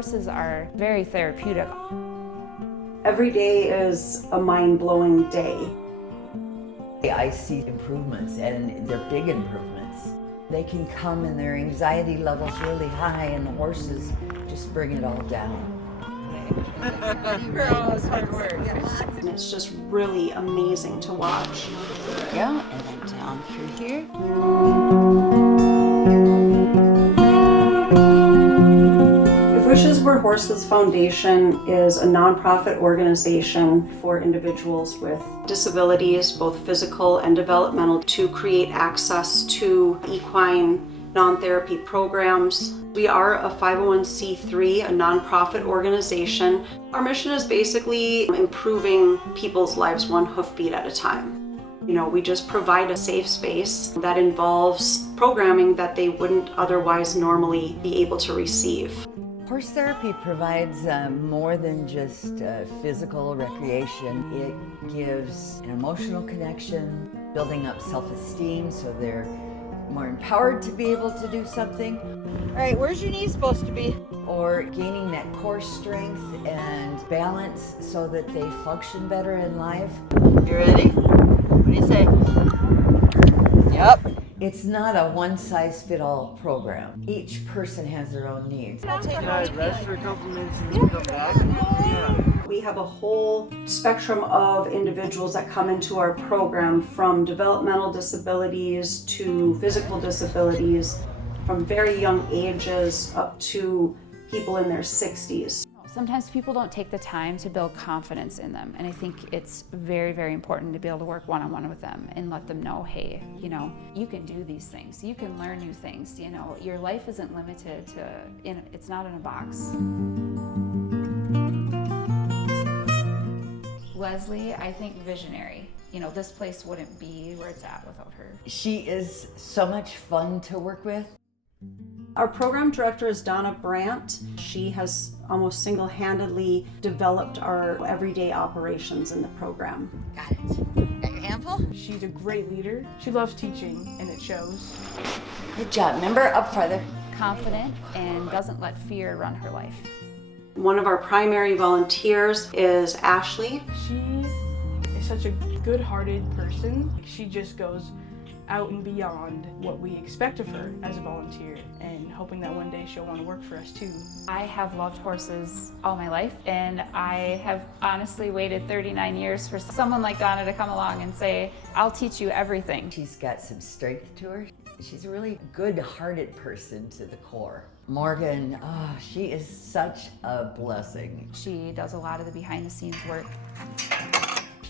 Horses are very therapeutic. Every day is a mind-blowing day. I see improvements, and they're big improvements. They can come and their anxiety level's really high, and the horses just bring it all down. Hard work. And it's just really amazing to watch. Yeah, and then down through here. Wishes Were Horses Foundation is a nonprofit organization for individuals with disabilities, both physical and developmental, to create access to equine non-therapy programs. We are a 501c3, a nonprofit organization. Our mission is basically improving people's lives one hoofbeat at a time. You know, we just provide a safe space that involves programming that they wouldn't otherwise normally be able to receive. Horse therapy provides more than just physical recreation. It gives an emotional connection, building up self-esteem so they're more empowered to be able to do something. All right, where's your knee supposed to be? Or gaining that core strength and balance so that they function better in life. You ready? What do you say? Yep. It's not a one-size-fit-all program. Each person has their own needs. Rest for a couple minutes and then come back. Yeah. We have a whole spectrum of individuals that come into our program, from developmental disabilities to physical disabilities, from very young ages up to people in their 60s. Sometimes people don't take the time to build confidence in them, and I think it's very, very important to be able to work one-on-one with them and let them know, hey, you know, you can do these things, you can learn new things, you know, your life isn't limited to, it's not in a box. Leslie, I think visionary. You know, this place wouldn't be where it's at without her. She is so much fun to work with. Our program director is Donna Brandt. She has almost single-handedly developed our everyday operations in the program. Got it. Got your handful? She's a great leader. She loves teaching, and it shows. Good job. Remember, up farther. Confident and doesn't let fear run her life. One of our primary volunteers is Ashley. She is such a good-hearted person. She just goes out and beyond what we expect of her as a volunteer, and hoping that one day she'll want to work for us too. I have loved horses all my life, and I have honestly waited 39 years for someone like Donna to come along and say, I'll teach you everything. She's got some strength to her. She's a really good-hearted person to the core. Morgan, oh, she is such a blessing. She does a lot of the behind-the-scenes work.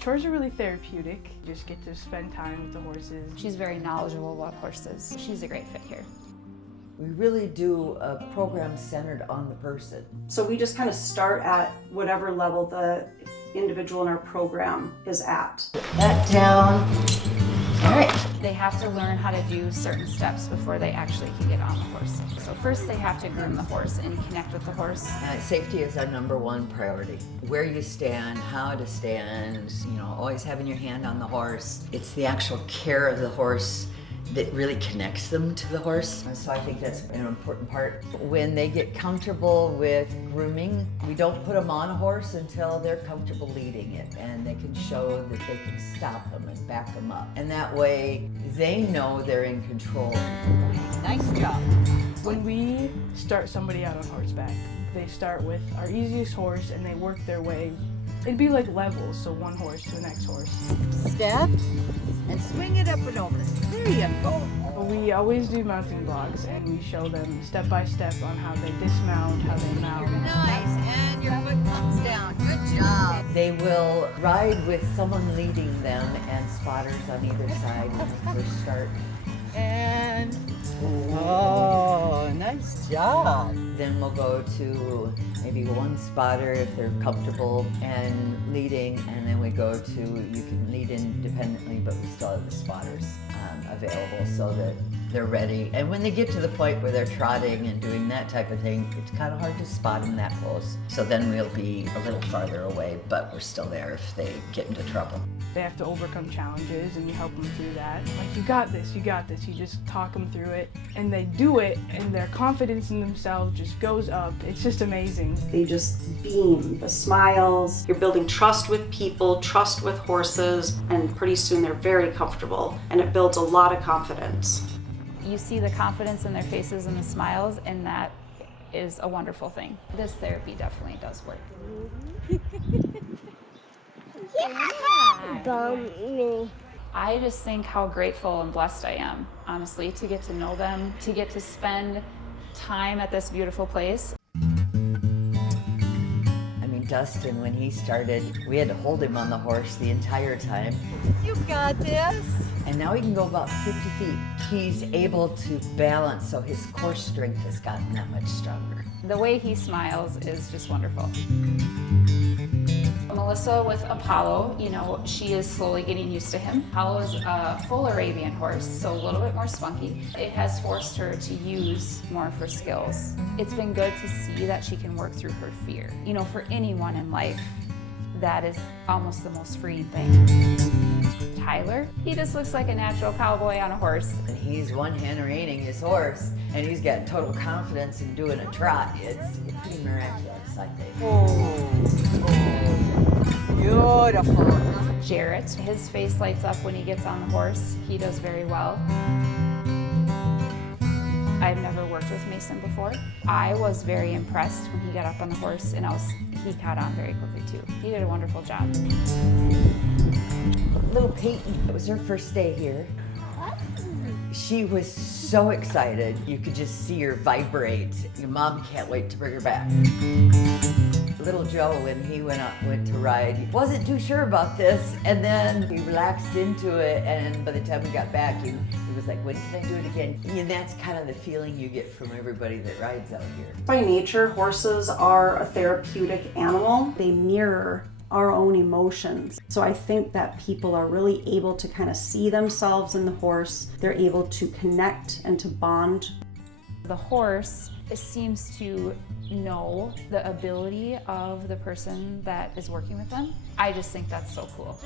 Chores are really therapeutic. You just get to spend time with the horses. She's very knowledgeable about horses. She's a great fit here. We really do a program centered on the person. So we just kind of start at whatever level the individual in our program is at. That down. All right. They have to learn how to do certain steps before they actually can get on the horse. So first they have to groom the horse and connect with the horse. Safety is our #1 priority. Where you stand, how to stand, you know, always having your hand on the horse. It's the actual care of the horse that really connects them to the horse. So I think that's an important part. When they get comfortable with grooming, we don't put them on a horse until they're comfortable leading it, and they can show that they can stop them and back them up. And that way they know they're in control. Nice job. When we start somebody out on horseback, they start with our easiest horse and they work their way. It'd be like levels, so one horse to the next horse. Step and swing it up and over. There you go. But we always do mounting blocks, and we show them step by step on how they dismount, how they mount. Nice, and your foot comes down. Good job. They will ride with someone leading them and spotters on either side when they first start. And, oh, nice job. Then we'll go to maybe one spotter if they're comfortable and leading, and then we go to, you can lead independently, but we still have the spotters available so that they're ready. And when they get to the point where they're trotting and doing that type of thing, it's kind of hard to spot them that close. So then we'll be a little farther away, but we're still there if they get into trouble. They have to overcome challenges and you help them through that. Like, you got this, you got this. You just talk them through it and they do it and their confidence in themselves just goes up. It's just amazing. They just beam, the smiles. You're building trust with people, trust with horses, and pretty soon they're very comfortable and it builds a lot of confidence. You see the confidence in their faces and the smiles, and that is a wonderful thing. This therapy definitely does work. I just think how grateful and blessed I am, honestly, to get to know them, to get to spend time at this beautiful place. I mean, Dustin, when he started, we had to hold him on the horse the entire time. You got this. And now he can go about 50 feet. He's able to balance, so his core strength has gotten that much stronger. The way he smiles is just wonderful. Melissa with Apollo, you know, she is slowly getting used to him. Apollo is a full Arabian horse, so a little bit more spunky. It has forced her to use more of her skills. It's been good to see that she can work through her fear. You know, for anyone in life, that is almost the most freeing thing. Tyler, he just looks like a natural cowboy on a horse. And he's one-hand reining his horse, and he's got total confidence in doing a trot. It's pretty miraculous, I think. Beautiful. Jarrett, his face lights up when he gets on the horse. He does very well. I've never worked with Mason before. I was very impressed when he got up on the horse, and he caught on very quickly too. He did a wonderful job. Little Peyton, it was her first day here. She was so excited. You could just see her vibrate. Your mom can't wait to bring her back. Little Joe, when he went to ride, he wasn't too sure about this, and then he relaxed into it, and by the time we got back, he was like, when can I do it again? And that's kind of the feeling you get from everybody that rides out here. By nature, horses are a therapeutic animal. They mirror our own emotions. So I think that people are really able to kind of see themselves in the horse. They're able to connect and to bond. The horse seems to know the ability of the person that is working with them. I just think that's so cool.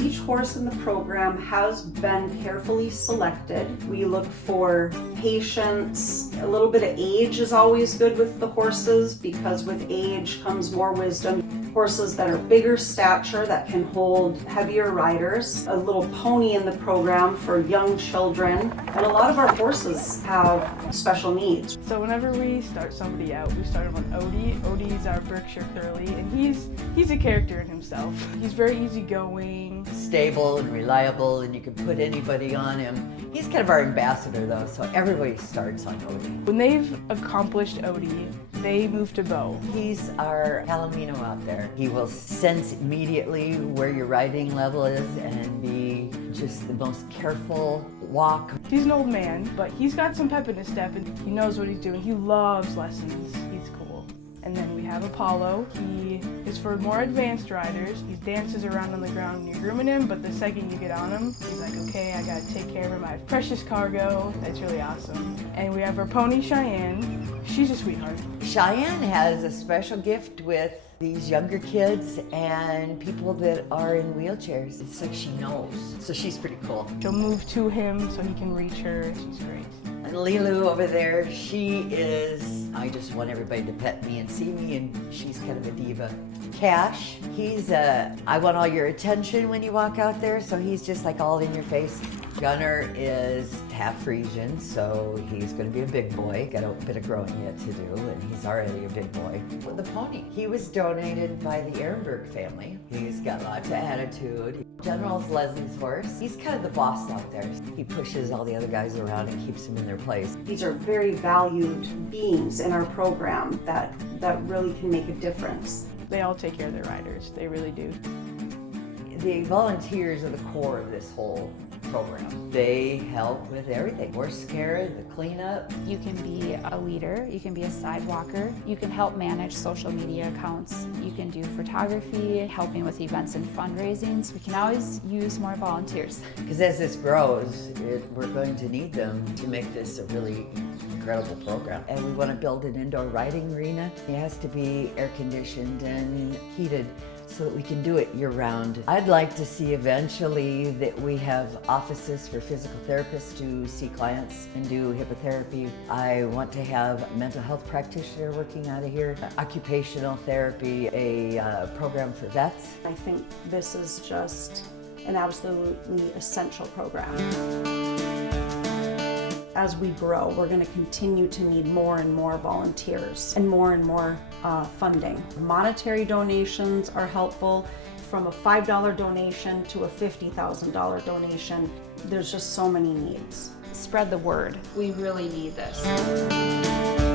Each horse in the program has been carefully selected. We look for patience. A little bit of age is always good with the horses because with age comes more wisdom. Horses that are bigger stature that can hold heavier riders. A little pony in the program for young children. And a lot of our horses have special needs. So whenever we start somebody out, we start him on Odie. Odie's our Berkshire Curly, and he's a character in himself. He's very easygoing. Stable and reliable, and you can put anybody on him. He's kind of our ambassador though, so everybody starts on Odie. When they've accomplished Odie, they move to Bo. He's our Palomino out there. He will sense immediately where your riding level is and be just the most careful walk. He's an old man, but he's got some pep in his step and he knows what he's doing. He loves lessons. He's cool. And then we have Apollo. He is for more advanced riders. He dances around on the ground when you're grooming him, but the second you get on him, he's like, okay, I gotta take care of him. I have precious cargo. That's really awesome. And we have our pony, Cheyenne. She's a sweetheart. Cheyenne has a special gift with these younger kids and people that are in wheelchairs. It's like she knows. So she's pretty cool. She'll move to him so he can reach her. She's great. And Lilu over there, she is, I just want everybody to pet me and see me, and she's kind of a diva. Cash, he's I want all your attention when you walk out there, so he's just like all in your face. Gunner is half Frisian, so he's going to be a big boy. Got a bit of growing yet to do, and he's already a big boy. With the pony, he was donated by the Ehrenberg family. He's got lots of attitude. General's Leslie's horse. He's kind of the boss out there. He pushes all the other guys around and keeps them in their place. These are very valued beings in our program that really can make a difference. They all take care of their riders. They really do. The volunteers are the core of this whole program. They help with everything. Horse care, the cleanup. You can be a leader, you can be a sidewalker, you can help manage social media accounts, you can do photography, helping with events and fundraisings. We can always use more volunteers. Because as this grows, we're going to need them to make this a really incredible program. And we want to build an indoor riding arena. It has to be air conditioned and heated so that we can do it year round. I'd like to see eventually that we have offices for physical therapists to see clients and do hippotherapy. I want to have a mental health practitioner working out of here, occupational therapy, a program for vets. I think this is just an absolutely essential program. As we grow, we're going to continue to need more and more volunteers and more funding. Monetary donations are helpful, from a $5 donation to a $50,000 donation. There's just so many needs. Spread the word. We really need this.